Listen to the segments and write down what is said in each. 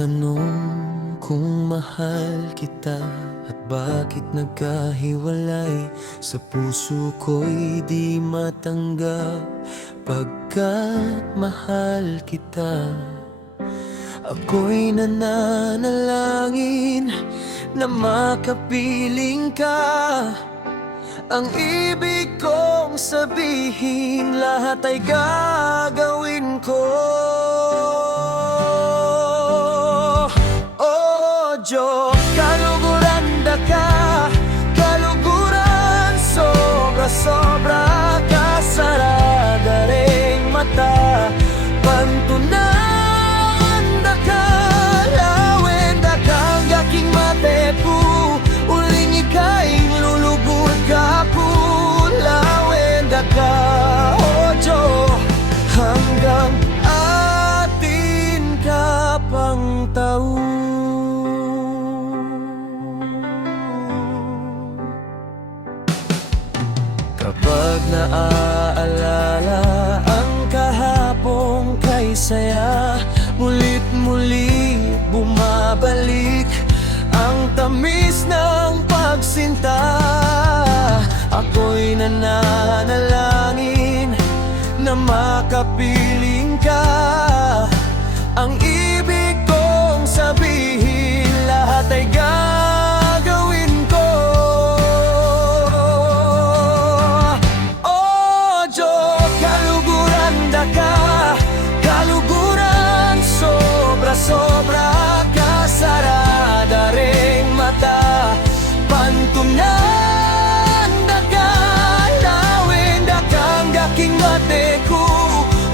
tanong kung mahal kita at bakit nagkahiwalay. Sa puso ko'y di matanggap pagkat mahal kita. Ako'y nananalangin na makapiling ka. Ang ibig kong sabihin, lahat ay gagawin ko. Oh, Diyos, kaluguranda ka, kaluguran, sobra-sobra ka, sarada ring mata, pantunan da ka, lawenda kang aking matepu, uling ika'y lulubog ka po, lawenda ka, oh Diyos, hanggang atin ka pang taon. Kapag naaalala ang kahapon kay saya, mulit muli bumabalik ang tamis ng pagsinta. Ako'y nananalangin na makapiling ka. Ang ibig kong sabihin, lahat ay gagawin ko. Oh Diyos, kaluguranda ka, kaluguran, sobra-sobra ka, sarada ring mata, pantunan da ka, lawenda kang aking mateku,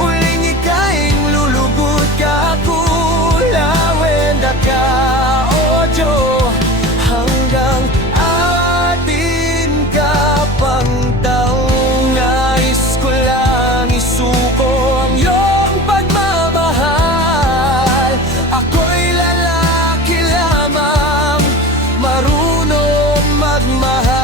uling ikaing lulugod ka ko, lawenda ka, oh Diyos, hanggang atin ka pang taong. Nais ko lang isuko ang iyong pagmamahal. Ako'y lalaki lamang, marunong magmahal.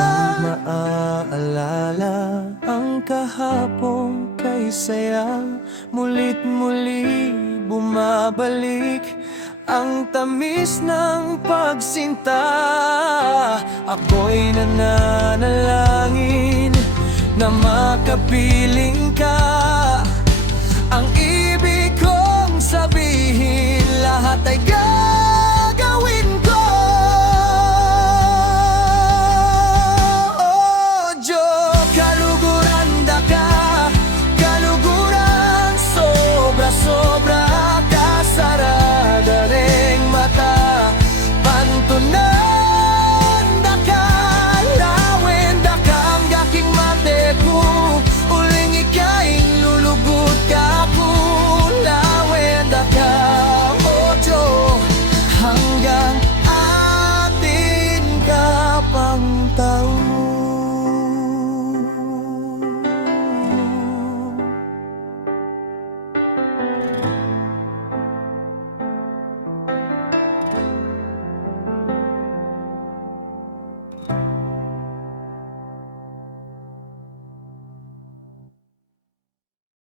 Ako'y maaalala ang kahapon kay saya, mulit-muli bumabalik ang tamis ng pagsinta. Ako'y nananalangin na makapiling ka.